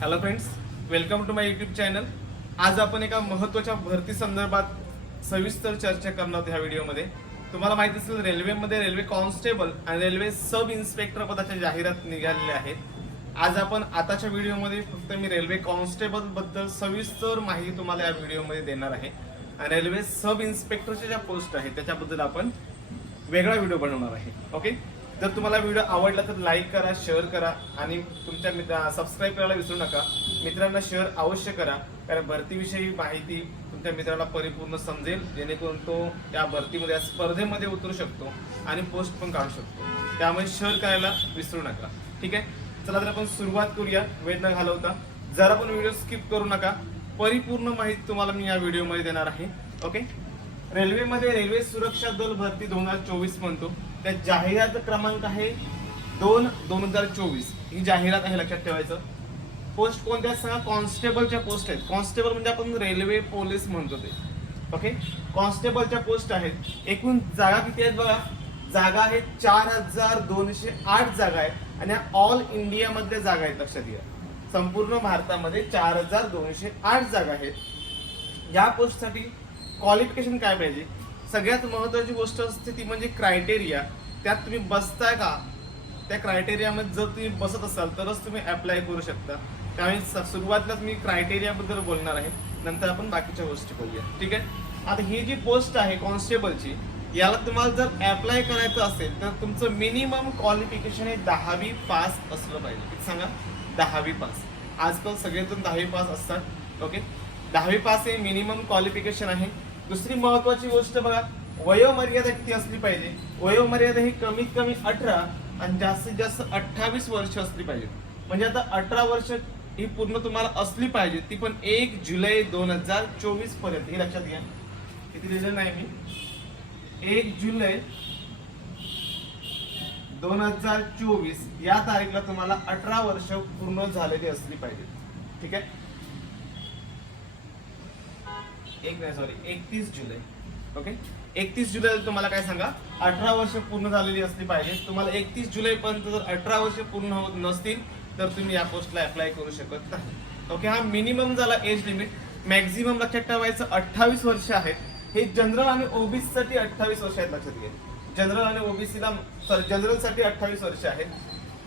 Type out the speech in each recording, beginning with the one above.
Hello friends welcome to my YouTube channel आज आपण एका महत्त्वाच्या भरती संदर्भात सविस्तर चर्चा करणार आहोत ह्या व्हिडिओमध्ये. तुम्हाला माहिती असेल रेल्वेमध्ये रेल्वे कॉन्स्टेबल आणि रेल्वे सब इन्स्पेक्टर पदाच्या जाहिरात निघालेल्या आहेत. आज आपण आताच्या व्हिडिओमध्ये फक्त मी रेल्वे कॉन्स्टेबलबद्दल सविस्तर माहिती तुम्हाला या व्हिडिओमध्ये देणार आहे. आणि रेल्वे सब इन्स्पेक्टरच्या ज्या पोस्ट आहेत त्याच्याबद्दल आपण वेगळा व्हिडिओ बनवणार आहे. ओके जर तुम्हाला व्हिडिओ आवडला तर लाईक करा शेअर करा आणि तुमच्या मित्र सबस्क्राईब करायला विसरू नका. मित्रांना शेअर अवश्य करा. कारण भरतीविषयी माहिती तुमच्या मित्राला परिपूर्ण समजेल. जेणेकरून तो या भरतीमध्ये या स्पर्धेमध्ये उतरू शकतो आणि पोस्ट पण काढू शकतो. त्यामुळे शेअर करायला विसरू नका. ठीक आहे? चला तर आपण सुरुवात करूया. वेळ न घालवता जरा पण व्हिडिओ स्किप करू नका. परिपूर्ण माहिती तुम्हाला मी या व्हिडिओमध्ये देणार आहे. ओके? रेल्वेमध्ये रेल्वे सुरक्षा दल भरती दोन हजार चोवीस म्हणतो. त्या जाहिरात क्रमांक आहे दोन दोन हजार चोवीस. ही जाहिरात आहे लक्षात ठेवायचं. पोस्ट कोणत्या? आहेत सांगा कॉन्स्टेबलच्या पोस्ट आहेत. कॉन्स्टेबल म्हणजे आपण रेल्वे पोलीस म्हणतो ते. ओके कॉन्स्टेबलच्या पोस्ट आहेत. एकूण जागा किती आहेत बघा? जागा आहेत चार हजार दोनशे आठ जागा आहेत. आणि ऑल इंडियामधल्या जागा आहेत लक्षात घ्या. संपूर्ण भारतामध्ये चार हजार दोनशे आठ जागा आहेत. या पोस्टसाठी क्वालिफिकेशन काय पाहिजे? सगळ्यात महत्त्वाची गोष्ट असते ती म्हणजे क्रायटेरिया त्यात तुम्ही बसताय का? त्या क्रायटेरियामध्ये जर तुम्ही बसत असाल तरच तुम्ही अप्लाय करू शकता. त्यामुळे स- सुरुवातीलाच मी क्रायटेरियाबद्दल बोलणार आहे. नंतर आपण बाकीच्या गोष्टी बघूया. ठीक आहे? आता ही जी पोस्ट आहे कॉन्स्टेबलची याला तुम्हाला जर अप्लाय करायचं असेल तर तुमचं मिनिमम क्वालिफिकेशन हे दहावी पास असलं पाहिजे. सांगा? दहावी पास आजकाल सगळेजण दहावी पास असतात. ओके दहावी पास हे मिनिमम क्वालिफिकेशन आहे. दुसरी महत्वाची गोष्ट बघा वयोमर्यादा किती असली पाहिजे? वयोमर्यादा ही कमीत कमी अठरा आणि जास्तीत जास्त अठ्ठावीस वर्ष असली पाहिजे. म्हणजे आता अठरा वर्ष ही पूर्ण तुम्हाला असली पाहिजे ती पण एक जुलै दोन हजार चोवीसपर्यंत. हे लक्षात घ्या. किती लिहिलं नाही मी? एक जुलै दोन हजार चोवीस. या तारीखला तुम्हाला अठरा वर्ष पूर्ण झालेली असली पाहिजे. ठीक आहे? एक नाही सॉरी एकतीस जुलै. ओके एकतीस जुलै तुम्हाला काय सांगा? अठरा वर्ष पूर्ण झालेली असली पाहिजे. तुम्हाला एकतीस जुलै पर्यंत जर अठरा वर्ष पूर्ण होत नसतील तर तुम्ही या पोस्टला अप्लाय करू शकत नाही. ओके हा मिनिमम झाला एज लिमिट मॅक्झिमम लक्षात ठेवायचं अठ्ठावीस वर्ष आहेत. हे जनरल आणि ओबीसी साठी अठ्ठावीस वर्ष आहेत लक्षात घ्या. जनरल आणि ओबीसीला सॉरी जनरलसाठी अठ्ठावीस वर्ष आहेत.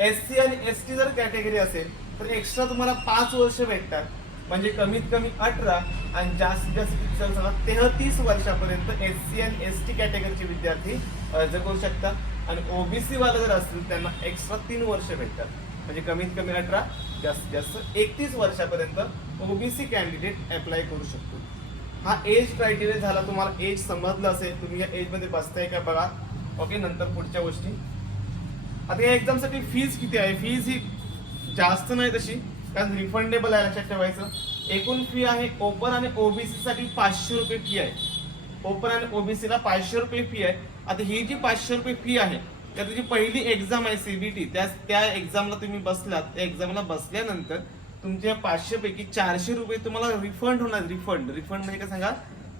एस सी आणि एस टी जर कॅटेगरी असेल तर एक्स्ट्रा तुम्हाला पाच वर्ष भेटतात. म्हणजे कमीत कमी अठरा आणि जास्तीत जास्त किती झालं सांगा तेहतीस वर्षापर्यंत एस सी आणि एस टी कॅटेगरीचे विद्यार्थी अर्ज करू शकतात. आणि ओबीसी वाला जर असतील त्यांना एक्स्ट्रा तीन वर्ष भेटतात. म्हणजे कमीत कमी अठरा जास्तीत जास्त एकतीस वर्षापर्यंत ओबीसी कॅन्डिडेट अप्लाय करू शकतो. हा एज क्रायटेरिया झाला तुम्हाला एज समजलं असेल तुम्ही या एजमध्ये बसताय का बघा. ओके नंतर पुढच्या गोष्टी. आता या एक्झामसाठी फीज किती आहे? फीज ही जास्त नाही तशी. कारण रिफंडेबल आहे लक्षात ठेवायचं. एकूण फी आहे ओपन आणि ओबीसी साठी पाचशे रुपये फी आहे. ओपन आणि ओबीसीला पाचशे रुपये फी आहे. आता ही जी पाचशे रुपये फी आहे त्या तुझी पहिली एक्झाम आहे सीबीटी त्या त्या एक्झामला तुम्ही बसलात. त्या एक्झामला बसल्यानंतर तुमच्या पाचशे पैकी चारशे रुपये तुम्हाला रिफंड होणार रिफंड रिफंड म्हणजे काय सांगा?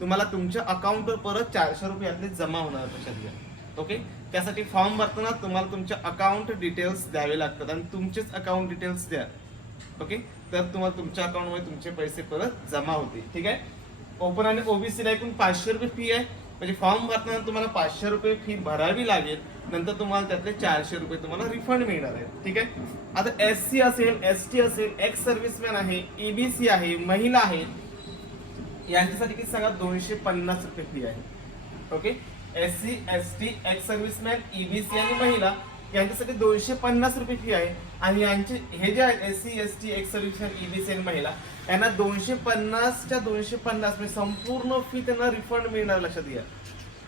तुम्हाला तुमच्या अकाउंटवर परत चारशे रुपये यातले जमा होणार लक्षात घ्या. ओके त्यासाठी फॉर्म भरताना तुम्हाला तुमच्या अकाउंट डिटेल्स द्यावे लागतात आणि तुमचेच अकाउंट डिटेल्स द्या. ओके? तर तुम्हाला तुमच्या अकाउंटमध्ये तुमचे पैसे परत जमा होतील. ठीक आहे? ओपन आणि ओबीसीला एकूण पाचशे रुपये फी आहे. म्हणजे फॉर्म भरताना तुम्हाला पाचशे रुपये फी भरावी लागेल. नंतर तुम्हाला त्यातले चारशे रुपये तुम्हाला रिफंड मिळणार आहे ठीक आहे? आता एस सी असेल एस टी असेल एक्स सर्व्हिसमॅन आहे ईबीसी आहे महिला आहे यांच्यासाठी किती सांगा? दोनशे पन्नास रुपये फी आहे. Okay? S C S T ex serviceman EBC आणि महिला यांच्यासाठी दोनशे पन्नास रुपये फी आहे. आणि यांचे हे जे आहेत S C S T ex serviceman EBC आणि महिला यांना दोनशे पन्नासच्या दोनशे पन्नास म्हणजे संपूर्ण फी त्यांना रिफंड मिळणार लक्षात घ्या.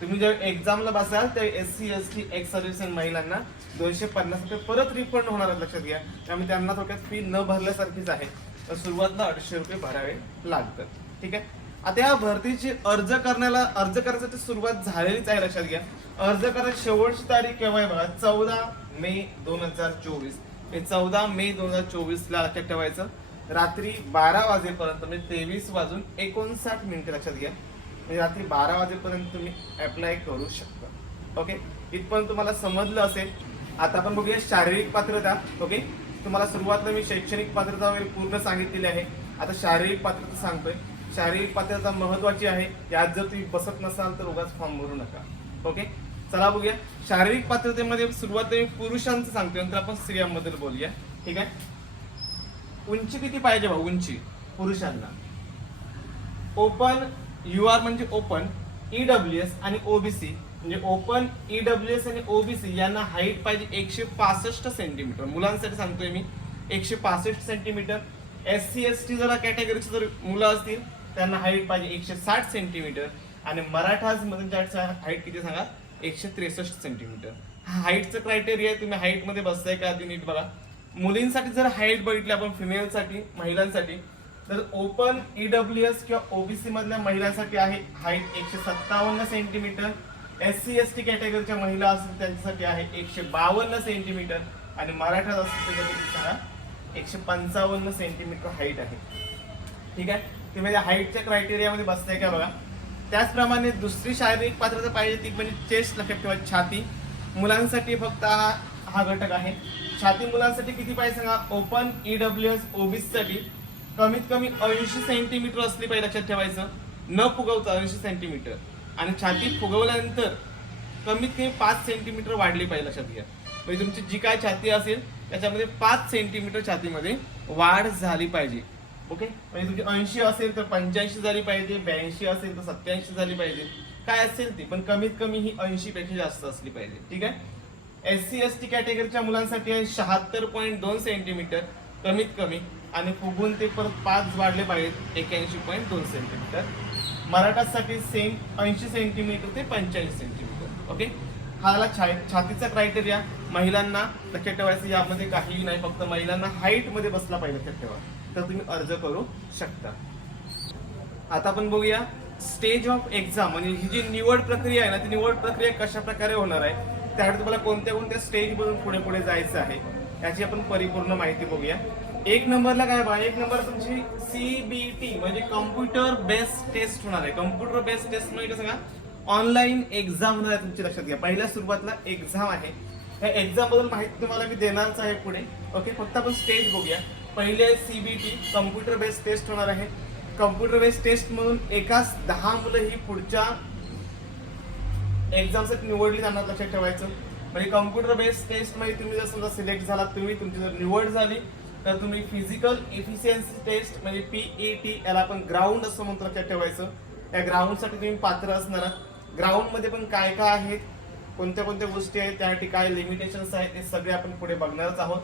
तुम्ही जेव्हा एक्झामला बसाल तेव्हा S C S T ex service महिलांना दोनशे पन्नास रुपये परत रिफंड होणार आहेत लक्षात घ्या. त्यामुळे त्यांना थोडक्यात फी न भरल्यासारखीच आहे. तर सुरुवातीला अडीचशे रुपये भरावे लागतात. ठीक आहे? आता या भरतीची अर्ज करण्याला अर्ज करण्यासाठी सुरुवात झालेलीच आहे लक्षात घ्या. अर्ज करण्याची शेवटची तारीख केव्हा आहे बघा? चौदा मे दोन हजार चोवीस. हे चौदा मे दोन हजार चोवीस ला लक्षात ठेवायचं. रात्री बारा वाजेपर्यंत म्हणजे तेवीस वाजून एकोणसाठ मिनिटं लक्षात घ्या. म्हणजे रात्री बारा वाजेपर्यंत तुम्ही अप्लाय करू शकता. ओके इथपर्यंत तुम्हाला समजलं असेल. आता आपण बघूया शारीरिक पात्रता. ओके तुम्हाला सुरुवातीला मी शैक्षणिक पात्रता वगैरे पूर्ण सांगितलेली आहे. आता शारीरिक पात्रता सांगतोय. शारीरिक पात्रता महत्वाची आहे. यात जर तुम्ही बसत नसाल तर उगाच फॉर्म भरू नका. ओके चला बघूया. शारीरिक पात्रतेमध्ये सुरुवात मी पुरुषांचं सांगतोय. नंतर आपण स्त्रियांबद्दल बोलूया. ठीक आहे? उंची किती पाहिजे भाऊ उंची. पुरुषांना. ओपन यू आर म्हणजे ओपन ईडब्ल्यू एस आणि ओबीसी म्हणजे ओपन ईडब्ल्यू एस आणि ओबीसी यांना हाईट पाहिजे एकशे पासष्ट सेंटीमीटर मुलांसाठी सांगतोय मी. एकशे पासष्ट centimetre S C S T जरा कॅटेगरीची जर मुलं असतील त्यांना हाईट पाहिजे एकशे साठ सेंटीमीटर आणि मराठाजमध्ये हाईट किती सांगा? एकशे त्रेसष्ट सेंटीमीटर हा हाईटचं क्रायटेरिया तुम्ही हाईटमध्ये बसताय का आधी नीट बघा. मुलींसाठी जर हाईट बघितली आपण फिमेलसाठी महिलांसाठी तर ओपन ईडब्ल्यू एस किंवा ओबीसी मधल्या महिलांसाठी आहे हाईट एकशे सत्तावन्न centimetre S C S T कॅटेगरीच्या महिला असतील त्यांच्यासाठी आहे एकशे बावन्न सेंटीमीटर आणि मराठा असतील त्याच्यासाठी एकशे पंचावन्न सेंटीमीटर हाईट आहे. ठीक आहे? तुम्ही हाईटच्या क्रायटेरियामध्ये बसताय का बघा? त्याचप्रमाणे दुसरी शारीरिक पात्रता पाहिजे ती म्हणजे चेस्ट लक्षात ठेवायची छाती. मुलांसाठी फक्त हा हा घटक आहे. छाती मुलांसाठी किती पाहिजे सांगा? ओपन ईडब्ल्यू एस ओबीसीसाठी कमीत कमी ऐंशी सेंटीमीटर असली पाहिजे लक्षात ठेवायचं. न फुगवता ऐंशी सेंटीमीटर आणि छाती फुगवल्यानंतर कमीत कमी पाच सेंटीमीटर वाढली पाहिजे लक्षात घ्या. म्हणजे तुमची जी काय छाती असेल त्याच्यामध्ये पाच सेंटीमीटर छातीमध्ये वाढ झाली पाहिजे. ओके? म्हणजे तुमची ऐंशी असेल तर पंच्याऐंशी झाली पाहिजे ब्याऐंशी असेल तर सत्याऐंशी झाली पाहिजे. काय असेल ती? पण कमीत कमी ही ऐंशी पेक्षा जास्त असली पाहिजे. ठीक आहे? एस सी एस टी कॅटेगरीच्या मुलांसाठी आहे शहात्तर पॉईंट दोन सेंटीमीटर कमीत कमी आणि फुगून ते परत पाच वाढले पाहिजेत एक्याऐंशी पॉईंट दोन सेंटीमीटर मराठासाठी सेम ऐंशी सेंटीमीटर ते पंच्याऐंशी सेंटीमीटर ओके? हाला छा छातीचा क्रायटेरिया महिलांना लक्षात ठेवायचं यामध्ये काहीही नाही फक्त महिलांना हाईटमध्ये बसला पाहिजे लक्षात ठेवा. तर तुम्ही अर्ज करू शकता. आता आपण बघूया स्टेज ऑफ एक्झाम म्हणजे ही जी निवड प्रक्रिया आहे ना ती निवड प्रक्रिया कशा प्रकारे होणार आहे? त्यासाठी तुम्हाला कोणत्या कोणत्या स्टेज मधून पुढे पुढे जायचं आहे याची आपण परिपूर्ण माहिती बघूया. एक नंबरला काय बघा एक नंबर तुमची सीबीटी म्हणजे कम्प्युटर बेस्ड टेस्ट होणार आहे. कम्प्युटर बेस्ड टेस्ट म्हणजे सांगा ऑनलाईन एक्झाम होणार आहे तुमची लक्षात घ्या. पहिल्या सुरुवातला एक्झाम आहे. ह्या एक्झामबद्दल माहिती तुम्हाला मी देणारच आहे पुढे. ओके फक्त आपण स्टेज बघूया. पहिले टी कम्प्युटर बेस्ड टेस्ट होणार आहे. कम्प्युटर बेस्ड टेस्ट म्हणून एकाच दहा मुलं ही पुढच्या एक्झामसाठी निवडली जाणार लक्षात ठेवायचं. म्हणजे कम्प्युटर बेस्ड टेस्टमध्ये तुम्ही जर समजा सिलेक्ट झाला तुम्ही तुमची जर निवड झाली तर तुम्ही फिजिकल इफिशियन्सी टेस्ट म्हणजे पीईटी याला आपण ग्राउंड असं म्हणतो लक्षात ठेवायचं. या ग्राउंडसाठी तुम्ही पात्र असणार आहात. ग्राउंडमध्ये पण काय काय आहेत? कोणत्या कोणत्या गोष्टी आहेत? त्यासाठी काय लिमिटेशन्स आहेत ते सगळे आपण पुढे बघणारच आहोत.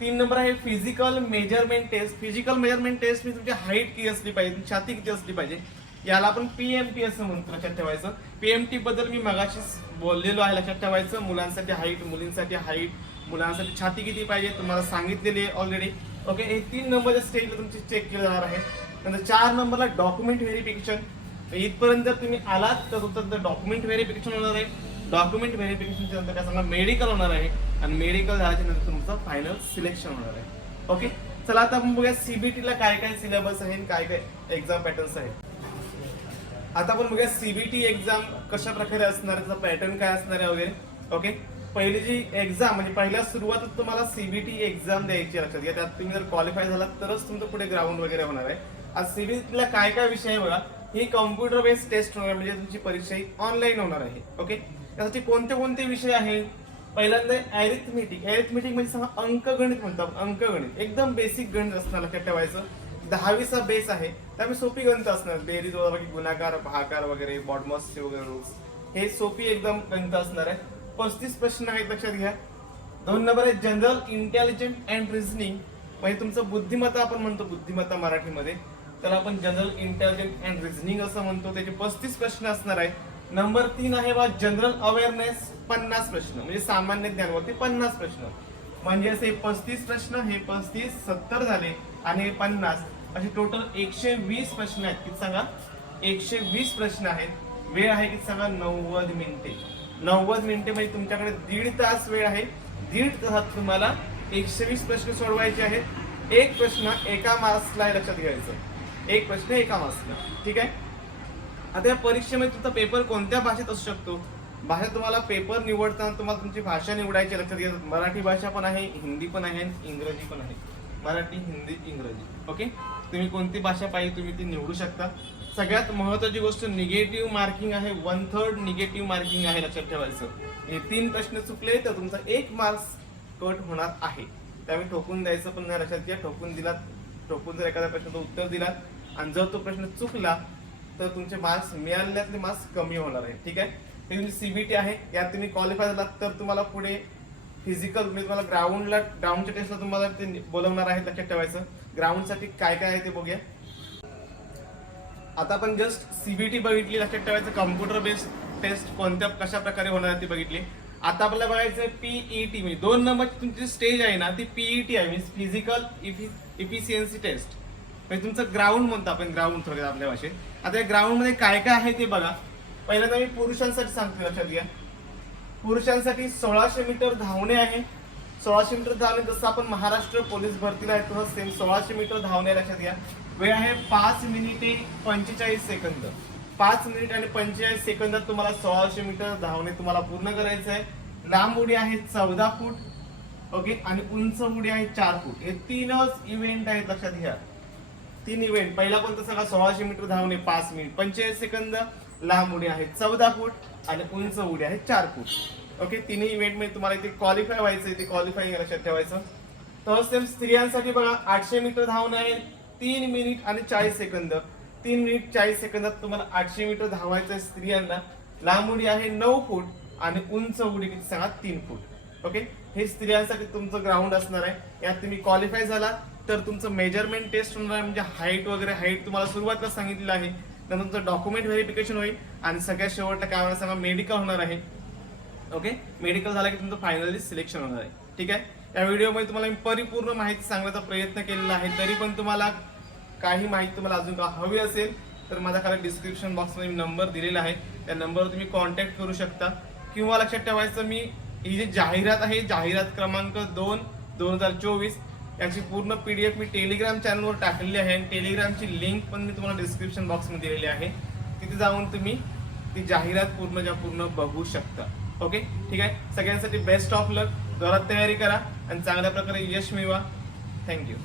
तीन नंबर आहे physical measurement test physical measurement test मी तुमची हाईट किती असली पाहिजे छाती किती असली पाहिजे याला आपण पीएमटी असं म्हणतो लक्षात ठेवायचं. पीएमटी बद्दल मी मगाशीच बोललेलो आहे लक्षात ठेवायचं. मुलांसाठी हाईट मुलींसाठी हाईट मुलांसाठी छाती किती पाहिजे तुम्हाला सांगितलेली आहे ऑलरेडी ओके हे तीन नंबरच्या स्टेजला तुमची चेक केलं जाणार आहे. नंतर चार नंबरला डॉक्युमेंट व्हेरिफिकेशन इथपर्यंत जर तुम्ही आलात तर तुमचं डॉक्युमेंट व्हेरिफिकेशन होणार आहे. डॉक्युमेंट व्हेरिफिकेशनच्या नंतर काय सांगा मेडिकल होणार आहे आणि मेडिकल झाल्याच्यानंतर तुमचं फायनल सिलेक्शन होणार आहे. ओके चला आता आपण बघूया सीबीटीला काय काय सिलेबस आहे काय काय एक्झाम पॅटर्न्स आहेत. आता आपण बघूया सीबीटी एक्झाम कशा प्रकारे असणार आहे त्याचा पॅटर्न काय असणार आहे वगैरे. ओके पहिली जी एक्झाम म्हणजे पहिल्या सुरुवातीत तुम्हाला सीबीटी एक्झाम द्यायची लक्षात घ्या. त्यात तुम्ही जर क्वालिफाय झालात तरच तुमचं पुढे ग्राउंड वगैरे होणार आहे. आज सीबीटीला काय काय विषय आहे बघा ही कॉम्प्युटर बेस्ड टेस्ट होणार म्हणजे तुमची परीक्षा ही ऑनलाईन होणार आहे. ओके त्यासाठी कोणते कोणते विषय आहेत? पहिल्यांदा ॲरिथमेटिक ॲरिथमेटिक म्हणजे सांगा अंकगणित म्हणतो अंकगणित. एकदम बेसिक गणित असणार लक्षात ठेवायचं. दहावीचा बेस आहे. त्यामुळे सोपी गणित असणार. बेरीज वगैरे गुणाकार भाकार वगैरे बॉडमॉसचे वगैरे रूल्स हे सोपी एकदम गणित असणार आहे. पस्तीस प्रश्न आहेत लक्षात घ्या. दोन नंबर आहे जनरल इंटेलिजंट अँड रिझनिंग म्हणजे तुमचं बुद्धिमत्ता आपण म्हणतो बुद्धिमत्ता मराठीमध्ये. त्याला आपण जनरल इंटेलिजंट अँड रिझनिंग असं म्हणतो. त्याचे पस्तीस प्रश्न असणार आहे नंबर तीन आहे बा जनरल अवेअरनेस पन्नास प्रश्न. म्हणजे सामान्य ज्ञानवरती पन्नास प्रश्न. म्हणजे असे पस्तीस प्रश्न हे पस्तीस सत्तर झाले आणि हे पन्नास. असे टोटल एकशे वीस प्रश्न आहेत. किती सांगा? एकशे वीस प्रश्न आहेत. वेळ आहे किती सांगा? नव्वद मिनिटे. नव्वद मिनिटे म्हणजे तुमच्याकडे दीड तास वेळ आहे. दीड तासात तुम्हाला एकशे वीस प्रश्न सोडवायचे आहेत. एक प्रश्न एका मार्क्सला लक्षात घ्यायचं. एक प्रश्न एका मार्क्सला ठीक आहे? आता या परीक्षेमध्ये तुमचा पेपर कोणत्या भाषेत असू शकतो? भाषा तुम्हाला पेपर निवडताना तुम्हाला तुमची भाषा निवडायची लक्षात घ्या. मराठी भाषा पण आहे हिंदी पण आहे आणि इंग्रजी पण आहे. मराठी हिंदी इंग्रजी. ओके? तुम्ही कोणती भाषा पाहिजे तुम्ही ती निवडू शकता. सगळ्यात महत्वाची गोष्ट निगेटिव्ह मार्किंग आहे वन थर्ड निगेटिव्ह मार्किंग आहे लक्षात ठेवायचं. हे तीन प्रश्न चुकले तर तुमचा एक मार्क्स कट होणार आहे. त्यामुळे ठोकून द्यायचं पण नाही लक्षात घ्या. ठोकून दिलात ठोकून जर एखाद्या प्रश्नाचं उत्तर दिलात आणि जर तो प्रश्न चुकला तर तुमचे मार्क्स मिळाल्यातले मार्क्स कमी होणार आहे ठीक आहे? ते तुमची सीबीटी आहे यात तुम्ही क्वालिफाय झालात तर तुम्हाला पुढे फिजिकल म्हणजे तुम्हाला ग्राउंडला ग्राउंडच्या टेस्टला तुम्हाला ते बोलवणार आहे लक्षात ठेवायचं. ग्राउंडसाठी काय काय आहे ते बघूया. आता आपण जस्ट सीबीटी बघितली लक्षात ठेवायचं. कम्प्युटर बेस्ड टेस्ट कोणत्या कशा प्रकारे होणार आहे ती बघितली. आता आपल्याला बघायचं पीईटी म्हणजे दोन नंबरची तुमची स्टेज आहे ना ती पीईटी आहे मीन्स फिजिकल इफिशियन्सी टेस्ट म्हणजे तुमचं ग्राउंड म्हणतो आपण ग्राउंड थोडक्यात आपल्या भाषेत. आता या ग्राउंडमध्ये काय काय आहे ते बघा. पहिल्यांदा मी पुरुषांसाठी सांगतो लक्षात घ्या. पुरुषांसाठी सोळाशे मीटर धावणे आहे. सोळाशे मीटर धावणे जसं आपण महाराष्ट्र पोलीस भरतीला आहे तसं सेम सोळाशे मीटर धावणे लक्षात घ्या. वेळ आहे पाच मिनिटे पंचेचाळीस सेकंद. पाच मिनिट आणि पंचेचाळीस सेकंदात तुम्हाला सोळाशे मीटर धावणे तुम्हाला पूर्ण करायचं आहे. लांब उडी आहे चौदा फूट ओके? आणि उंच उडी आहे चार फूट. हे तीनच इव्हेंट आहेत लक्षात घ्या. तीन इव्हेंट पहिला कोणता सांगा? सोळाशे मीटर धावणे पाच मिनिट पंचेचाळीस सेकंद लांब उडी आहे. चौदा फूट आणि उंच उडी आहे. चार फूट. ओके तिन्ही इव्हेंटमध्ये तुम्हाला इथे क्वालिफाय व्हायचं इथे क्वालिफाय लक्षात ठेवायचं. तर सेम स्त्रियांसाठी बघा आठशे मीटर धावणं आहे. तीन मिनिट आणि चाळीस सेकंद तीन मिनिट चाळीस सेकंदात तुम्हाला आठशे मीटर धावायचं आहे स्त्रियांना. लांब उडी आहे नऊ फूट आणि उंच उडी किती सांगा? तीन फूट. ओके हे स्त्रियांसाठी तुमचं ग्राउंड असणार आहे. यात तुम्ही क्वालिफाय झाला. तर तुमचं मेजरमेंट टेस्ट होणार आहे म्हणजे हाईट वगैरे हाईट तुम्हाला सुरुवातीला सांगितलेलं आहे. नंतर तुमचं डॉक्युमेंट व्हेरिफिकेशन होईल. आणि सगळ्यात शेवटला काय होणार सांगा मेडिकल होणार आहे. ओके मेडिकल झालं की तुमचं फायनली सिलेक्शन होणार आहे. ठीक आहे? या व्हिडिओमध्ये तुम्हाला मी परिपूर्ण माहिती सांगण्याचा प्रयत्न केलेला आहे. तरी पण तुम्हाला काही माहिती तुम्हाला अजून का हवी असेल तर माझा खाली डिस्क्रिप्शन बॉक्समध्ये मी नंबर दिलेला आहे. त्या नंबरवर तुम्ही कॉन्टॅक्ट करू शकता. किंवा लक्षात ठेवायचं मी ही जी जाहिरात आहे जाहिरात क्रमांक दोन दोन हजार चोवीस याची पूर्ण पी डी एफ मी टेलिग्राम चॅनलवर टाकलेली आहे. आणि टेलिग्रामची लिंक पण मी तुम्हाला डिस्क्रिप्शन बॉक्समध्ये दिलेली आहे. तिथे जाऊन तुम्ही ती जाहिरात पूर्णच्या पूर्ण बघू शकता. ओके ठीक आहे? सगळ्यांसाठी बेस्ट ऑफ लक जोरात तयारी करा. आणि चांगल्या प्रकारे यश मिळवा. थँक्यू